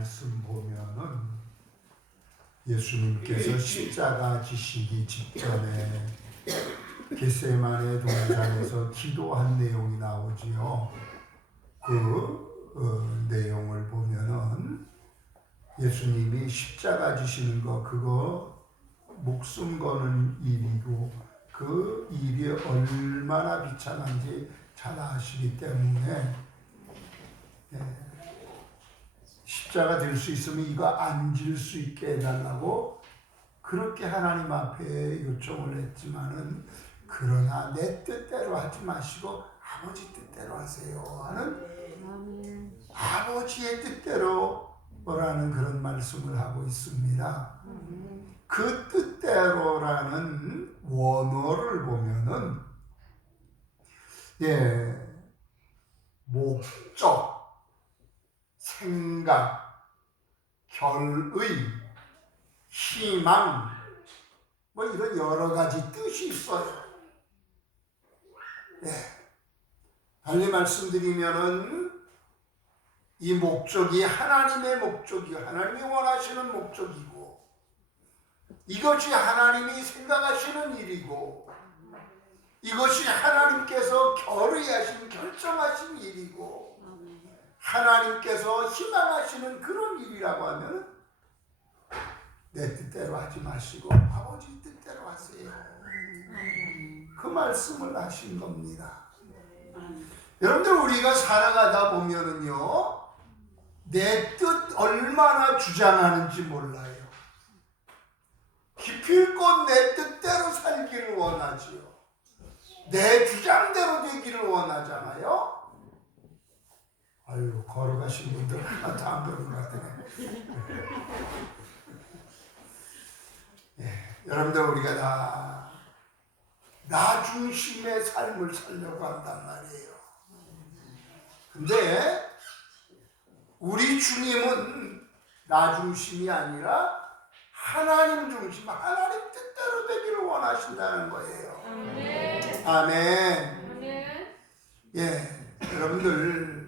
말씀 보면은 예수님께서 십자가 지시기 직전에 겟세마네 동산에서 기도한 내용이 나오지요. 그 어, 내용을 보면은 예수님이 십자가 지시는 거 그거 목숨 거는 일이고 그 일이 얼마나 비참한지 잘 아시기 때문에 예, 십자가 될 수 있으면 이거 안질수 있게 해달라고 그렇게 하나님 앞에 요청을 했지만은 그러나 내 뜻대로 하지 마시고 아버지 뜻대로 하세요 하는 아버지의 뜻대로 라는 그런 말씀을 하고 있습니다. 그 뜻대로라는 원어를 보면은 예 목적, 생각, 결의, 희망 뭐 이런 여러 가지 뜻이 있어요. 예. 달리 말씀드리면은 이 목적이 하나님의 목적이 하나님이 원하시는 목적이고 이것이 하나님이 생각하시는 일이고 이것이 하나님께서 결의하신 결정하신 일이고 하나님께서 희망하시는 그런 일이라고 하면 내 뜻대로 하지 마시고 아버지 뜻대로 하세요. 그 말씀을 하신 겁니다. 여러분들 우리가 살아가다 보면은요 내 뜻 얼마나 주장하는지 몰라요. 기필껏 내 뜻대로 살기를 원하지요. 내 주장대로 되기를 원하잖아요. 아유 걸어가신 분들 다안 그런 것 같네. 예, 여러분들 우리가 다 나 중심의 삶을 살려고 한단 말이에요. 근데 우리 주님은 나 중심이 아니라 하나님 중심, 하나님 뜻대로 되기를 원하신다는 거예요. 아멘. 예, 여러분들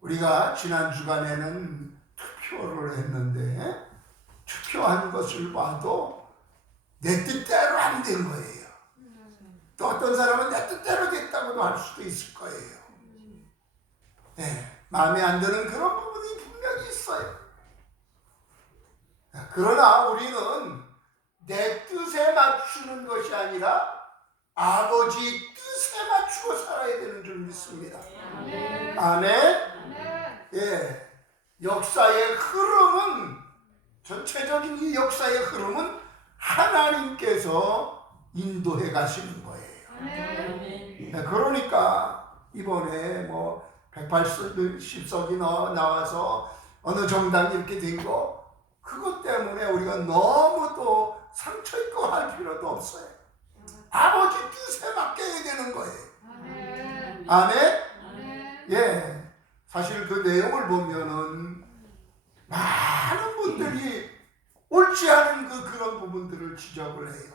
우리가 지난 주간에는 투표를 했는데 투표한 것을 봐도 내 뜻대로 안 된 거예요. 또 어떤 사람은 내 뜻대로 됐다고도 할 수도 있을 거예요. 예, 마음에 안 드는 그런 부분이 분명히 있어요. 그러나 우리는 내 뜻에 맞추는 것이 아니라 아버지 뜻에 맞추고 살아야 되는 줄 믿습니다. 아멘. 예. 역사의 흐름은 전체적인 이 역사의 흐름은 하나님께서 인도해 가시는 거예요. 네, 그러니까 이번에 뭐 180석이 나와서 어느 정당 이렇게 된거 그것 때문에 우리가 너무 또 상처 있고 할 필요도 없어요. 아버지 뜻에 맡겨야 되는 거예요. 아멘. 예. 사실 그 내용을 보면은 많은 분들이 옳지 않은 그 그런 부분들을 지적을 해요.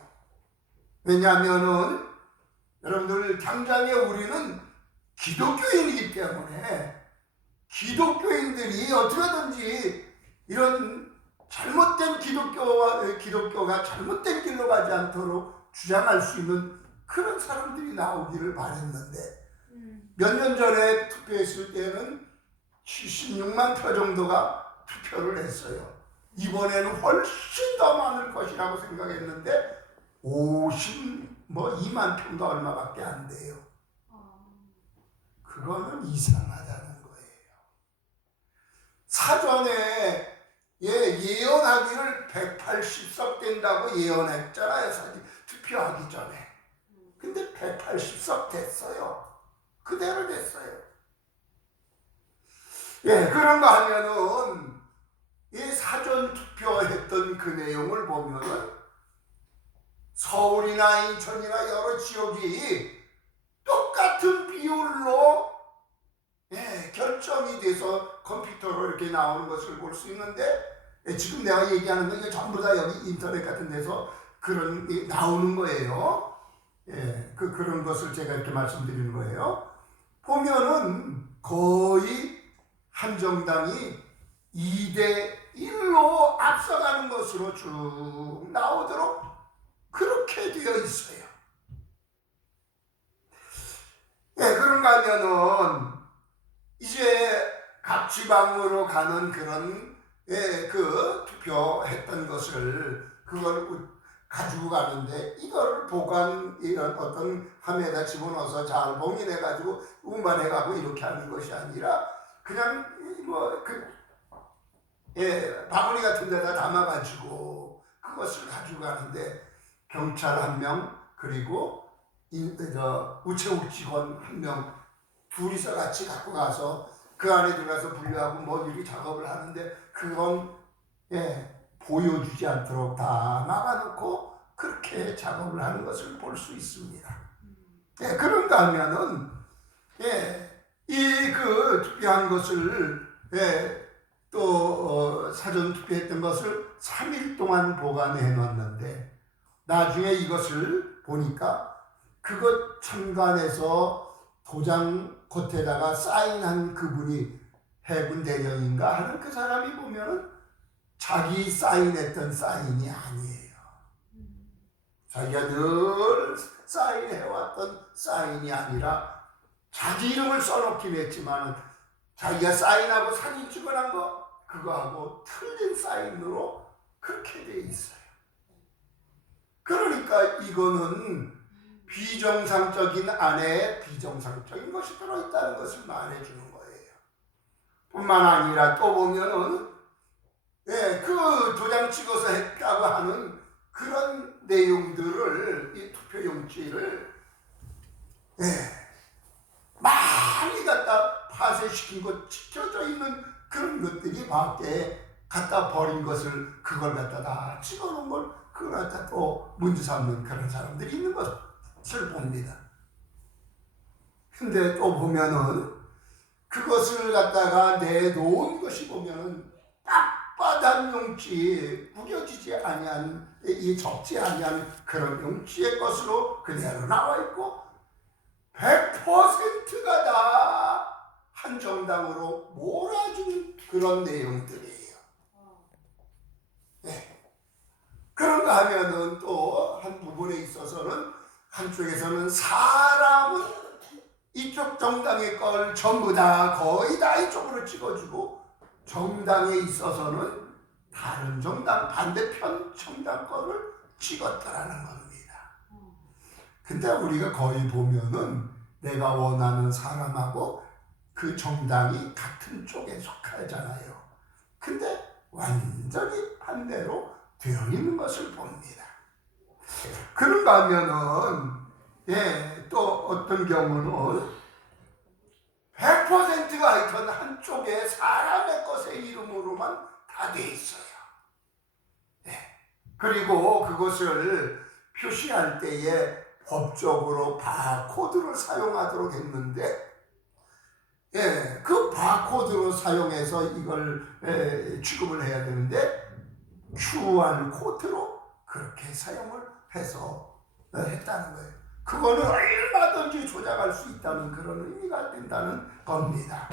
왜냐하면은 여러분들 당장에 우리는 기독교인이기 때문에 기독교인들이 어떻게든지 이런 잘못된 기독교와 기독교가 잘못된 길로 가지 않도록 주장할 수 있는 그런 사람들이 나오기를 바랬는데 몇 년 전에 투표했을 때는 76만 표 정도가 투표를 했어요. 이번에는 훨씬 더 많을 것이라고 생각했는데 50, 뭐 2만 표가 얼마밖에 안 돼요. 그거는 이상하다는 거예요. 사전에 예, 예언하기를 180석 된다고 예언했잖아요. 사실 투표하기 전에. 근데 180석 됐어요. 그대로 됐어요. 예, 그런가 하면은 이 사전 투표했던 그 내용을 보면은 서울이나 인천이나 여러 지역이 똑같은 비율로 예, 결정이 돼서 컴퓨터로 이렇게 나오는 것을 볼 수 있는데 예, 지금 내가 얘기하는 건 이게 전부 다 여기 인터넷 같은 데서 그런 게 나오는 거예요. 예, 그 그런 것을 제가 이렇게 말씀드리는 거예요. 보면은 거의 한 정당이 2대 1로 앞서가는 것으로 쭉 나오도록 그렇게 되어 있어요. 예, 그런가 하면은 이제 각 지방으로 가는 그런 예, 그 투표했던 것을 그걸 우- 가지고 가는데 이걸 보관 이런 어떤 함에다 집어넣어서 잘 봉인해 가지고 운반해 가고 이렇게 하는 것이 아니라 그냥 뭐그 예, 바구니 같은 데다 담아 가지고 그것을 가지고 가는데 경찰 한 명 그리고 인, 저 우체국 직원 한 명 둘이서 같이 갖고 가서 그 안에 들어가서 분류하고 뭐 이렇게 작업을 하는데 그건 예, 보여주지 않도록 다 막아놓고 그렇게 작업을 하는 것을 볼 수 있습니다. 예, 그런가 하면은 예, 이 그 투표한 것을 예, 또 어, 사전 투표했던 것을 3일 동안 보관해 놨는데 나중에 이것을 보니까 그것 참관해서 도장 겉에다가 사인한 그분이 해군 대령인가 하는 그 사람이 보면은 자기 사인했던 사인이 아니에요. 자기가 늘 사인해왔던 사인이 아니라 자기 이름을 써놓긴 했지만 자기가 사인하고 사진 찍어놓은 거 그거하고 틀린 사인으로 그렇게 돼 있어요. 그러니까 이거는 비정상적인 안에 비정상적인 것이 들어있다는 것을 말해주는 거예요. 뿐만 아니라 또 보면은 예, 그 도장 찍어서 했다고 하는 그런 내용들을 이 투표 용지를 예, 많이 갖다 파쇄시킨 것 찍혀져 있는 그런 것들이 밖에 갖다 버린 것을 그걸 갖다 다 찍어놓은 걸 그걸 갖다 또 문제 삼는 그런 사람들이 있는 것을 봅니다. 근데 또 보면은 그것을 갖다가 내놓은 것이 보면은 빳빳한 용지 구겨지지 아니한 이 적지 아니한 그런 용지의 것으로 그대로 나와 있고 100%가 다 한 정당으로 몰아주는 그런 내용들이에요. 네. 그런가 하면은 또 한 부분에 있어서는 한쪽에서는 사람은 이쪽 정당의 걸 전부 다 거의 다 이쪽으로 찍어주고 정당에 있어서는 다른 정당 반대편 정당 거를 찍었다라는 겁니다. 근데 우리가 거의 보면은 내가 원하는 사람하고 그 정당이 같은 쪽에 속하잖아요. 근데 완전히 반대로 되어 있는 것을 봅니다. 그런가 하면은 예, 또 어떤 경우는 100% 가 하여튼 한쪽에 사람의 것의 이름으로만 다 돼 있어요. 예. 그리고 그것을 표시할 때에 법적으로 바코드를 사용하도록 했는데 예, 그 바코드로 사용해서 이걸 에, 취급을 해야 되는데 QR 코드로 그렇게 사용을 해서 어, 했다는 거예요. 그거는 얼마든지 조작할 수 있다는 그런 의미가 된다는 겁니다.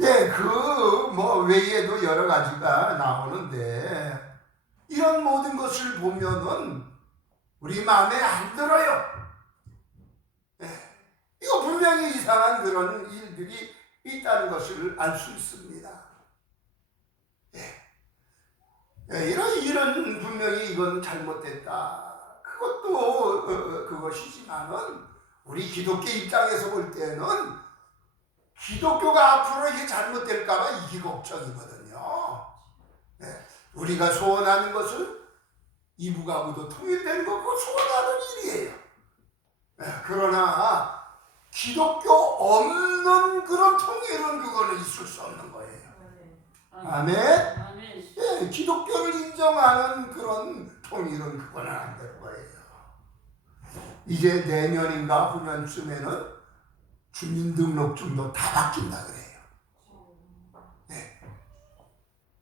예, 그뭐 외에도 여러 가지가 나오는데 이런 모든 것을 보면은 우리 마음에 안 들어요. 예, 이거 분명히 이상한 그런 일들이 있다는 것을 알 수 있습니다. 예. 예, 이런 이런 분명히 이건 잘못됐다. 그것도 어, 어, 그것이지만은 우리 기독교 입장에서 볼 때는 기독교가 앞으로 이게 잘못될까봐 이게 걱정이거든요. 예, 우리가 소원하는 것은 이부가부도 통일되는 거고 소원하는 일이에요. 예, 그러나 기독교 없는 그런 통일은 그거는 있을 수 없는 거예요. 아멘. 예, 기독교를 인정하는 그런 통일은 그거는 안 될 거예요. 이제 내년인가 후년쯤에는 주민등록증도 다 바뀐다 그래요. 네.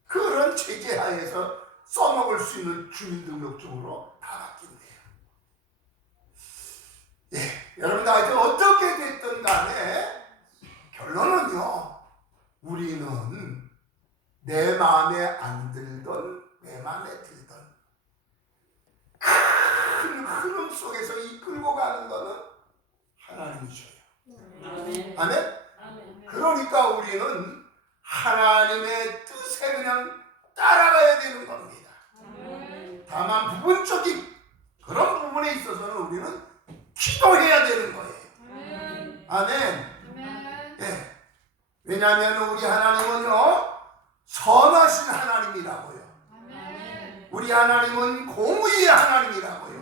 그런 체계 하에서 써먹을 수 있는 주민등록증으로 다 바뀐대요. 예, 여러분들 어떻게 됐든 간에 결론은요, 우리는 내 마음에 안 들던 내 마음에 들던 큰 흐름 속에서 이끌고 가는 거는 하나님이셔요. 아멘. 그러니까 우리는 하나님의 뜻에 그냥 따라가야 되는 겁니다. 다만 부분적인 그런 부분에 있어서는 우리는 기도해야 되는 거예요. 아멘. 예. 왜냐하면 우리 하나님은요 선하신 하나님이라고요. 우리 하나님은 공의의 하나님이라고요.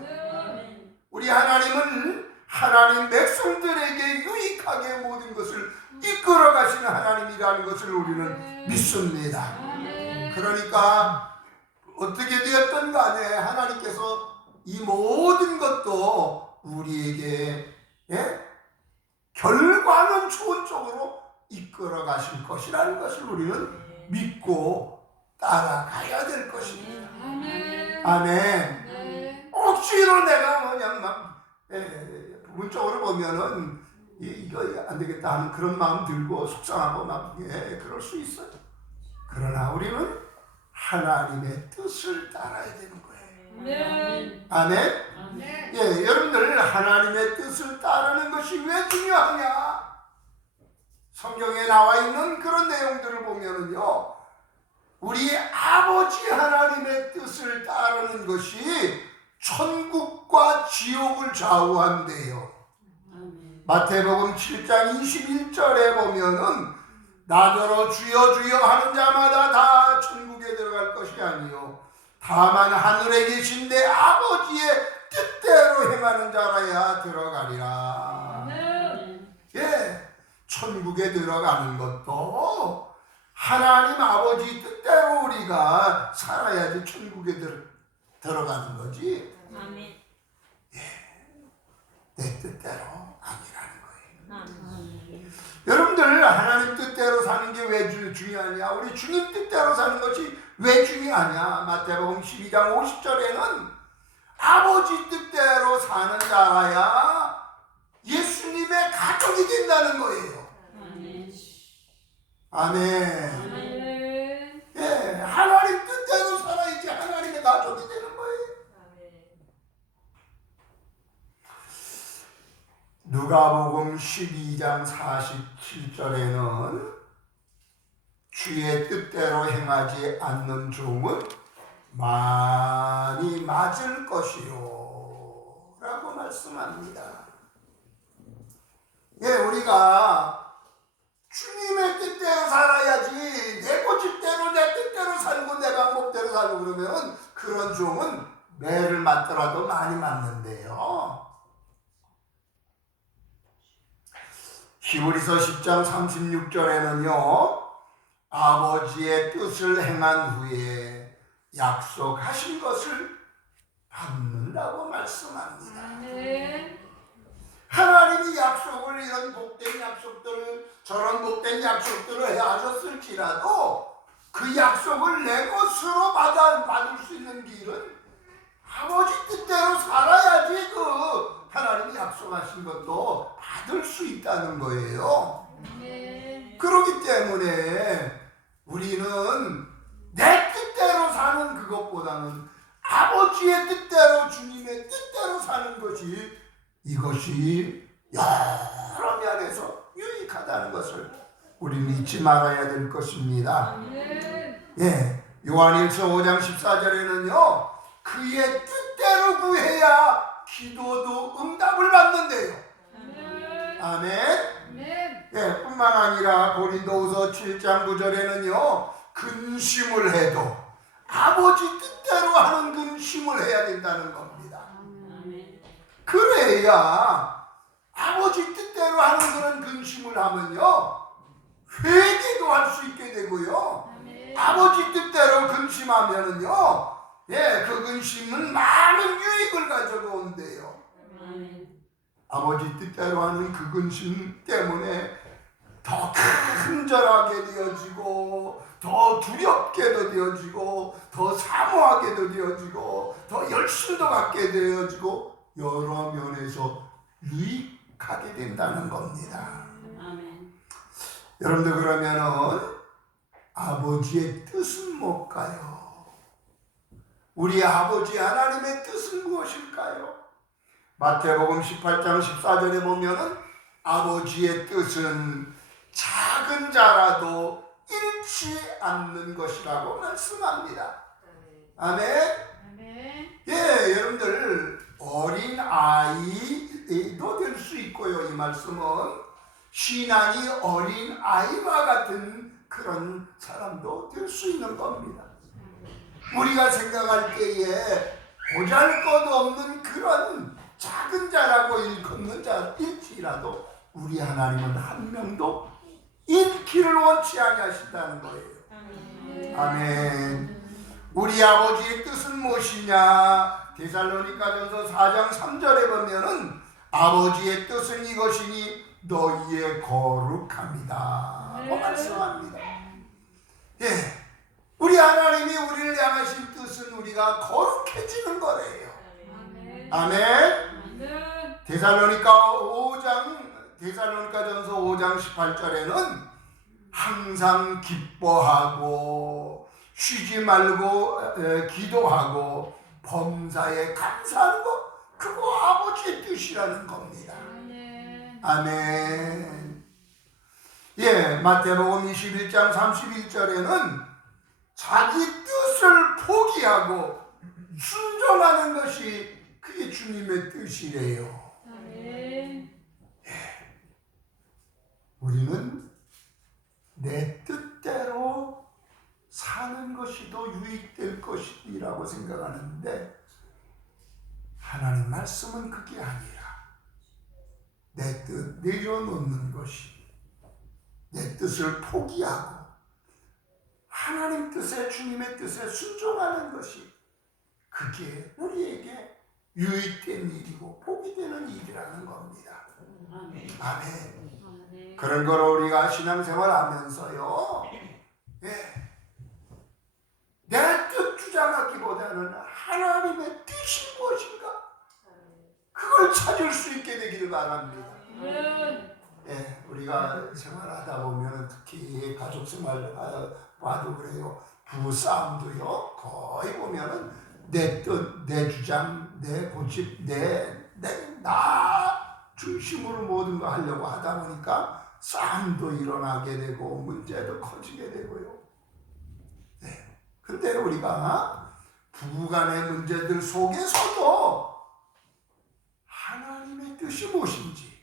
우리 하나님은 하나님 백성들에게 유익하게 모든 것을 이끌어 가시는 하나님이라는 것을 우리는 믿습니다. 그러니까 어떻게 되었든 간에 하나님께서 이 모든 것도 우리에게 예? 결과는 좋은 쪽으로 이끌어 가실 것이라는 것을 우리는 믿고 따라가야 될 것입니다. 아멘. 아멘. 네. 내가 그냥 막 예, 부분적으로 보면은 이, 이거 안 되겠다 하는 그런 마음 들고 속상하고 막 예, 그럴 수 있어요. 그러나 우리는 하나님의 뜻을 따라야 되는 거예요. 아멘. 아멘. 아멘. 예, 여러분들 하나님의 뜻을 따르는 것이 왜 중요하냐? 성경에 나와 있는 그런 내용들을 보면은요, 우리 아버지 하나님의 뜻을 따르는 것이 천국과 지옥을 좌우한대요. 마태복음 7장 21절에 보면은 나더러 주여 주여 하는 자마다 다 천국에 들어갈 것이 아니요 다만 하늘에 계신 내 아버지의 뜻대로 행하는 자라야 들어가리라. 예, 천국에 들어가는 것도 하나님 아버지 뜻대로 우리가 살아야지 천국에 들, 들어가는 거지 아멘. 내 뜻대로 아니라는 거예요. 아멘. 여러분들 하나님 뜻대로 사는 게 왜 중요하냐? 우리 주님 뜻대로 사는 것이 왜 중요하냐? 마태복음 12장 50절에는 아버지 뜻대로 사는 자라야 예수님의 가족이 된다는 거예요. 아멘. 아멘. 아멘. 예, 하나님 뜻대로 살아야지 하나님의 가족이 되는 거예요. 누가복음 12장 47절에는 주의 뜻대로 행하지 않는 종은 많이 맞을 것이요 라고 말씀합니다. 예, 우리가 주님의 뜻대로 살아야지 내 고집대로 내 뜻대로 살고 내 방법대로 살고 그러면 그런 종은 매를 맞더라도 많이 맞는데요. 히브리서 10장 36절에는요. 아버지의 뜻을 행한 후에 약속하신 것을 받는다고 말씀합니다. 아멘. 하나님이 약속을 이런 복된 약속들을 저런 복된 약속들을 하셨을지라도 그 약속을 내 것으로 받아 받을 수 있는 길은 아버지 뜻대로 살아야지 그 하나님이 약속하신 것도 받을 수 있다는 거예요. 아멘. 그렇기 때문에 우리는 내 뜻대로 사는 그것보다는 아버지의 뜻대로 주님의 뜻대로 사는 것이 이것이 여러 면에서 유익하다는 것을 우리는 잊지 말아야 될 것입니다. 아멘. 예, 요한일서 5장 14절에는요, 그의 뜻대로 구해야 기도도 응답을 받는데요. 아멘. 아멘. 아멘. 예, 뿐만 아니라 고린도후서 7장 9절에는요 근심을 해도 아버지 뜻대로 하는 근심을 해야 된다는 겁니다. 아멘. 그래야 아버지 뜻대로 하는 그런 근심을 하면요 회개도 할 수 있게 되고요 아멘. 아버지 뜻대로 근심하면은요 예 그 근심은 많은 유익을 가져온대요. 아멘. 아버지 뜻대로 하는 그 근심 때문에 더 간절하게 되어지고 더 두렵게도 되어지고 더 사모하게도 되어지고 더 열심도 갖게 되어지고 여러 면에서 유익하게 된다는 겁니다. 아멘. 여러분들 그러면은 아버지의 뜻은 뭘까요? 우리 아버지 하나님의 뜻은 무엇일까요? 마태복음 18장 14절에 보면은 아버지의 뜻은 작은 자라도 잃지 않는 것이라고 말씀합니다. 아멘. 아멘. 예, 여러분들 어린 아이도 될 수 있고요. 이 말씀은 신앙이 어린 아이와 같은 그런 사람도 될 수 있는 겁니다. 우리가 생각할 때에 보잘것 없는 그런 작은 자라고 일컫는 자일지라도 우리 하나님은 한 명도 잃기를 원치 아니하신다는 거예요. 아멘. 아멘. 우리 아버지의 뜻은 무엇이냐? 데살로니가전서 4장 3절에 보면은 아버지의 뜻은 이것이니 너희의 거룩함이다. 고 네. 말씀합니다. 예. 우리 하나님이 우리를 향하신 뜻은 우리가 거룩해지는 거래요. 아멘. 아멘. 데살로니가 5장 데살로니가전서 5장 18절에는 항상 기뻐하고 쉬지 말고 에, 기도하고 범사에 감사하는 거 그거 아버지의 뜻이라는 겁니다. 아멘. 아멘. 예, 마태복음 21장 31절에는 자기 뜻을 포기하고 순종하는 것이 그게 주님의 뜻이래요. 아멘. 우리는 내 뜻대로 사는 것이 더 유익될 것이라고 생각하는데 하나님 말씀은 그게 아니라 내 뜻 내려놓는 것이 내 뜻을 포기하고 하나님 뜻에 주님의 뜻에 순종하는 것이 그게 우리에게 유익된 일이고 복이 되는 일이라는 겁니다. 아멘. 아멘. 아멘. 그런 걸 우리가 신앙생활 하면서요, 예. 내뜻 주장하기보다는 하나님의 뜻이 무엇인가? 그걸 찾을 수 있게 되기를 바랍니다. 예, 우리가 생활하다 보면 특히 가족 생활 아, 봐도 그래요. 부부싸움도요, 거의 보면은 내 뜻, 내 주장, 내 고집, 내, 내, 나 중심으로 모든 거 하려고 하다 보니까 싸움도 일어나게 되고 문제도 커지게 되고요. 네. 근데 우리가 부부간의 문제들 속에서도 하나님의 뜻이 무엇인지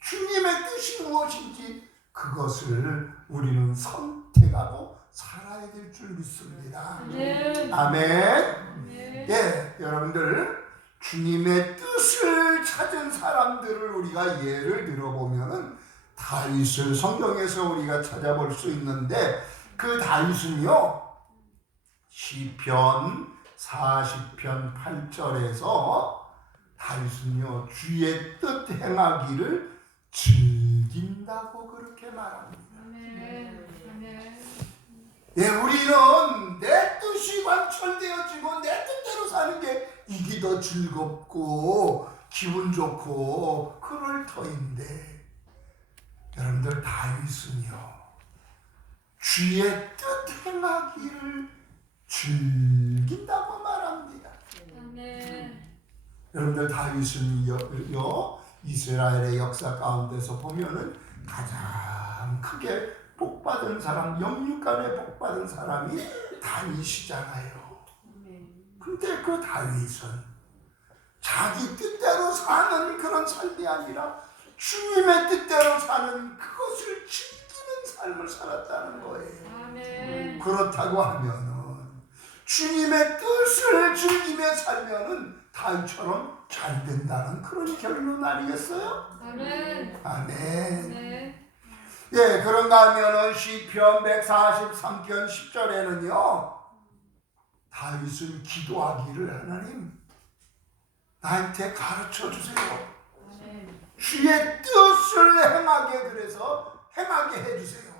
주님의 뜻이 무엇인지 그것을 우리는 선택하고 살아야 될 줄 믿습니다. 아멘. 아멘. 아멘. 예, 여러분들 주님의 뜻을 찾은 사람들을 우리가 예를 들어보면은 다윗을 성경에서 우리가 찾아볼 수 있는데 그 다윗은요 시편 40편 8절에서 다윗은요 주의 뜻 행하기를 즐긴다고 그렇게 말합니다. 예, 우리는 내 뜻이 관철되어지고 내 뜻대로 사는 게 이게 더 즐겁고 기분 좋고 그럴 터인데 여러분들 다윗은요 주의 뜻 행하기를 즐긴다고 말합니다. 아멘. 여러분들 다윗은 여, 여 이스라엘의 역사 가운데서 보면은 가장 크게 복받은 사람, 영육간에 복받은 사람이 다윗이잖아요. 아멘. 근데 그 다윗은 자기 뜻대로 사는 그런 삶이 아니라 주님의 뜻대로 사는 그것을 즐기는 삶을 살았다는 거예요. 그렇다고 하면은 주님의 뜻을 즐기며 살면은 다윗처럼 잘 된다는 그런 결론 아니겠어요? 아멘. 아멘. 아멘. 예, 그런가 하면은 시편 143편 10절에는요. 다윗은 기도하기를 하나님 나한테 가르쳐 주세요. 주의 뜻을 행하게 그래서 행하게 해 주세요.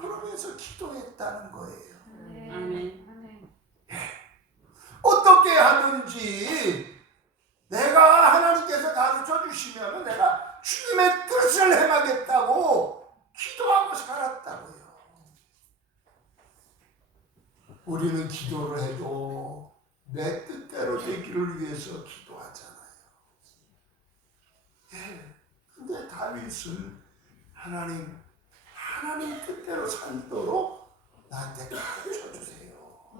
그러면서 기도했다는 거예요. 아멘. 어떻게 하든지 내가 하나님께서 가르쳐 주시면 내가 주님의 뜻을 행하겠다고 기도하고 살았다고요. 우리는 기도를 해도 내 뜻대로 되기를 위해서 기도하잖아요. 예. 근데 다윗은 하나님, 하나님 뜻대로 살도록 나한테 가르쳐 주세요.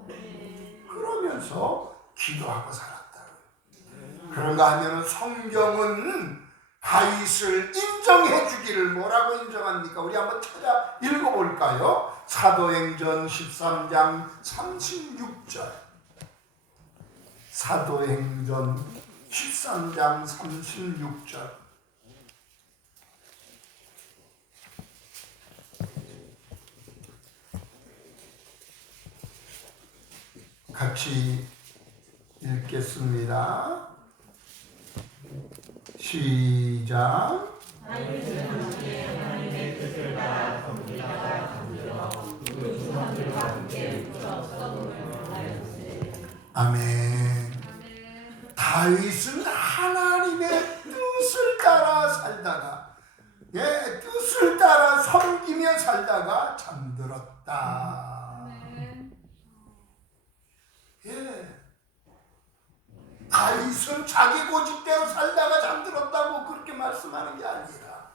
네. 그러면서 기도하고 살았다고요. 그런가 하면 성경은 다윗을 인정해 주기를 뭐라고 인정합니까? 우리 한번 찾아 읽어볼까요? 사도행전 13장 36절 사도행전 13장 36절 같이 읽겠습니다. 시작. 아멘. 아멘. 다윗은 하나님의 뜻을 따라 살다가 예 뜻을 따라 섬기며 살다가 잠들었다. 아멘. 예. 다윗은 자기 고집대로 살다가 잠들었다고 그렇게 말씀하는 게 아니라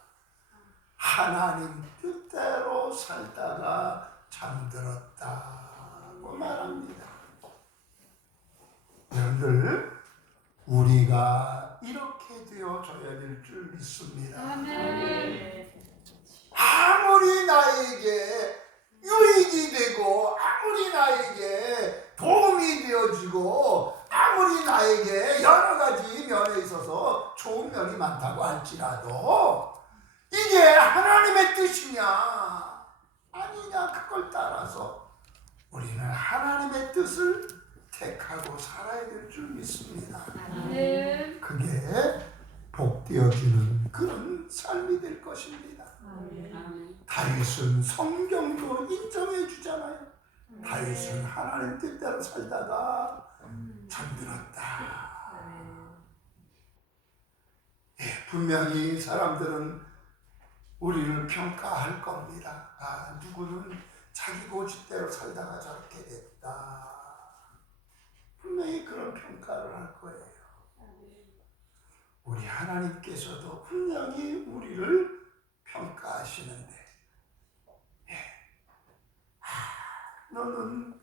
하나님 뜻대로 살다가 잠들었다고 말합니다. 여러분들 우리가 이렇게 되어져야 될 줄 믿습니다. 아멘. 아무리 나에게 유익이 되고 아무리 나에게 도움이 되어지고 아무리 나에게 여러 가지 면에 있어서 좋은 면이 많다고 할지라도 이게 하나님의 뜻이냐 아니냐 그걸 따라서 우리는 하나님의 뜻을 택하고 살아야 될 줄 믿습니다. 아멘. 그게 복되어지는 그런 삶이 될 것입니다. 다윗은 성경도 인정해 주잖아요. 다윗은 하나님 뜻대로 살다가 잠들었다. 예, 분명히 사람들은 우리를 평가할 겁니다. 아, 누구는 자기 고집대로 살다가 저렇게 됐다. 분명히 그런 평가를 할 거예요. 우리 하나님께서도 분명히 우리를 평가하시는데, 예. 아, 너는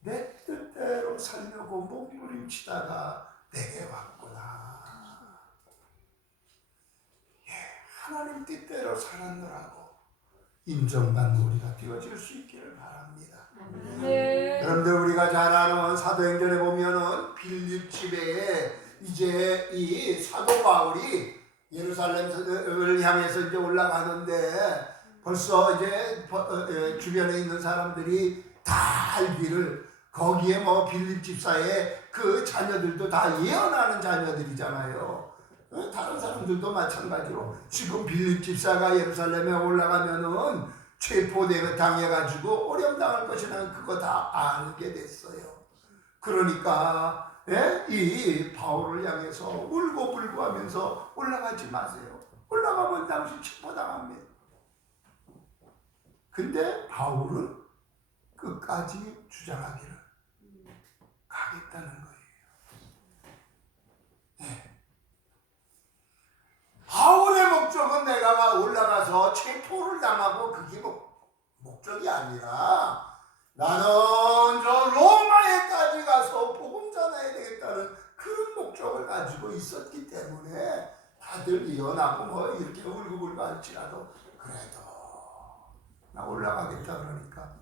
내 뜻대로 살려고 몸부림치다가 내게 왔구나. 예, 하나님 뜻대로 살았노라고 인정받는 우리가 되어질 수 있기를 바랍니다. 네. 여러분들 우리가 잘 아는 사도행전에 보면은 빌립 집에 이제 이 사도 바울이 예루살렘을 향해서 이제 올라가는데 벌써 이제 버- 어, 어, 주변에 있는 사람들이 다 알기를 거기에 뭐 빌립 집사의 그 자녀들도 다 예언하는 자녀들이잖아요. 어, 다른 사람들도 마찬가지로 지금 빌립 집사가 예루살렘에 올라가면은 체포되고 당해가지고 어려움 당할 것이라는 그거 다 알게 됐어요. 그러니까 예? 이 바울을 향해서 울고 불고 하면서 올라가지 마세요. 올라가면 당신 체포당합니다. 근데 바울은 끝까지 주장하기를 가겠다는 거예요. 예. 바울의 목적은 내가 올라가서 체포를 당하고 그게 목, 목적이 아니라 나는 저 로마에까지 가서 복음 전해야 되겠다는 그런 목적을 가지고 있었기 때문에 다들 예언하고 뭐 이렇게 울고불고 할지라도 그래도 나 올라가겠다 그러니까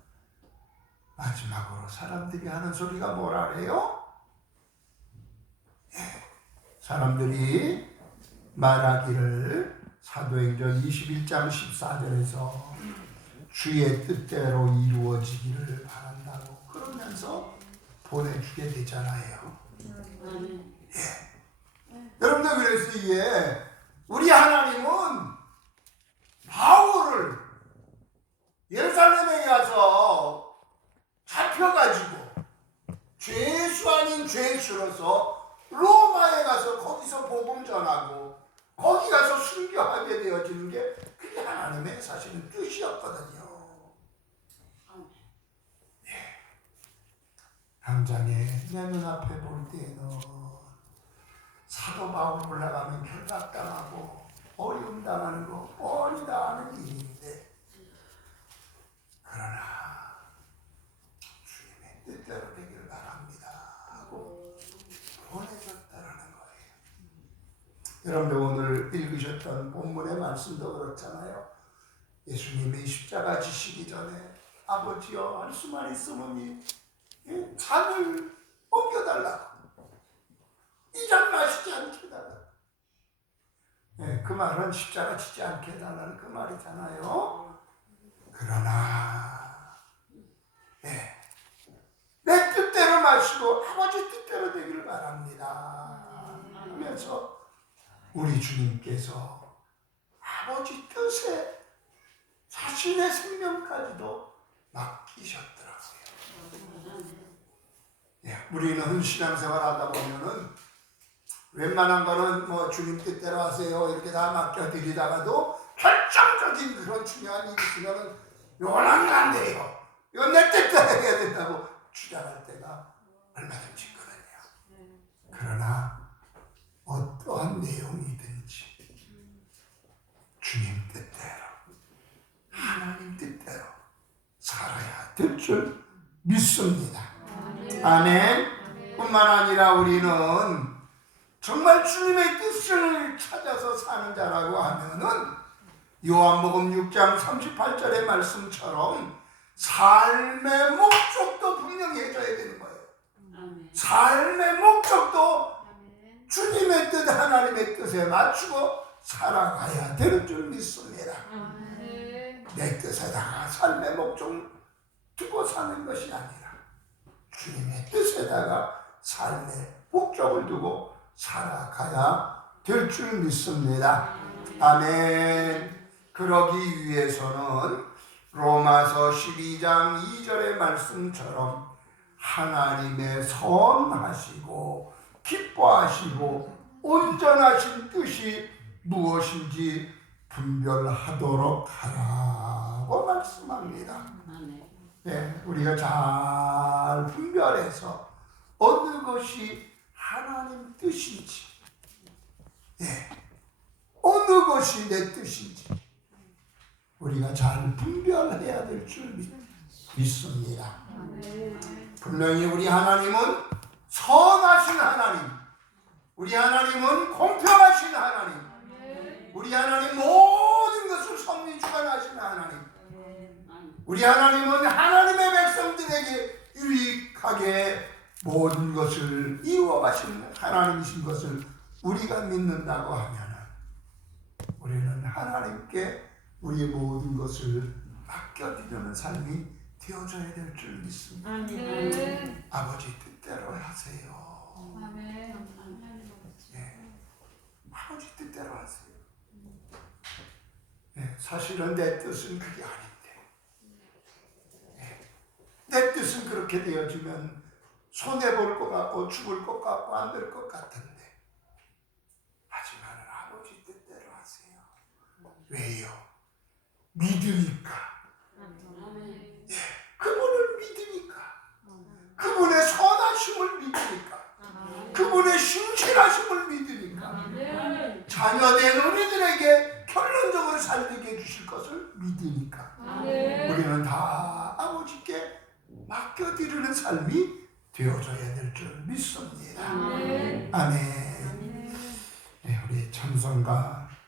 마지막으로 사람들이 하는 소리가 뭐라래요? 예, 사람들이 말하기를 사도행전 21장 14절에서 주의 뜻대로 이루어지기를 바란다고 그러면서 보내주게 되잖아요. 아멘. 여러분들 그래서 이게 우리 하나님은 바울을 예루살렘에 가서 잡혀가지고 죄수 아닌 죄수로서 로마에 가서 거기서 복음 전하고 거기 가서 순교하게 되어지는 게 그게 하나님의 사실은 뜻이었거든요. 당장에 내 눈앞에 볼 때에는 사도 바울 올라가면 결박당하고 어려움 당하는 거 뻔히 다 아는 일인데 그러나 주님의 뜻대로 되기를 바랍니다 하고 보내줬다라는 거예요. 여러분들 오늘 읽으셨던 본문의 말씀도 그렇잖아요. 예수님의 십자가 지시기 전에 아버지여 할 수만 있으면 이 잔을 옮겨달라고. 이 잔 마시지 않게 해달라고. 예, 그 말은 십자가 지지 않게 해달라는 그 말이잖아요. 그러나 예, 내 뜻대로 마시고 아버지 뜻대로 되기를 바랍니다. 하면서 우리 주님께서 아버지 뜻에 자신의 생명까지도 맡기셨더라고요. 예, 우리는 신앙생활 하다 보면은 웬만한 거는 뭐 주님 뜻대로 하세요 이렇게 다 맡겨드리다가도 결정적인 그런 중요한 일이 있으면은 요건 안 돼요. 이건 내 뜻대로 해야 된다고 주장할 때가 얼마든지 있거든요. 그러나 어떠한 내용이든지 주님 뜻대로 하나님 뜻대로 살아야 될 줄 믿습니다. 아멘. 뿐만 아니라 우리는 정말 주님의 뜻을 찾아서 사는 자라고 하면은 요한복음 6장 38절의 말씀처럼 삶의 목적도 분명히 해줘야 되는 거예요. 삶의 목적도 주님의 뜻, 하나님의 뜻에 맞추고 살아가야 되는 줄 믿습니다. 내 뜻에다가 삶의 목적 두고 사는 것이 아니라 주님의 뜻에다가 삶의 목적을 두고 살아가야 될 줄 믿습니다. 아멘. 그러기 위해서는 로마서 12장 2절의 말씀처럼 하나님의 선하시고 기뻐하시고 온전하신 뜻이 무엇인지 분별하도록 하라고 말씀합니다. 네, 우리가 잘 분별해서 어느 것이 하나님 뜻인지, 예, 어느 것이 내 뜻인지 우리가 잘 분별해야 될 줄 믿습니다. 분명히 우리 하나님은 선하신 하나님, 우리 하나님은 공평하신 하나님, 우리 하나님 모든 것을 섭리 주관하신 하나님. 우리 하나님은 하나님의 백성들에게 유익하게 모든 것을 이루어 가신 하나님이신 것을 우리가 믿는다고 하면 우리는 하나님께 우리의 모든 것을 맡겨드리는 삶이 되어져야 될 줄 믿습니다. 아멘. 아버지 뜻대로 하세요. 예. 아버지 뜻대로 하세요. 예, 사실은 내 뜻은 그게 아닌데. 예. 내 뜻은 그렇게 되어지면 손해볼 것 같고 죽을 것 같고 안 될 것 같은데. 하지만 아버지 뜻대로 하세요. 왜요? 믿으니까. 그분을 믿으니까. 그분의 선하심을 믿으니까. 그분의 신실하심을 믿으니까. 자녀된 우리들에게 결론적으로 살게 해주실 것을 믿으니까 우리는 다 아버지께 맡겨드리는 삶이 되어져야 될 줄 믿습니다. 아멘. 네, 우리 찬송가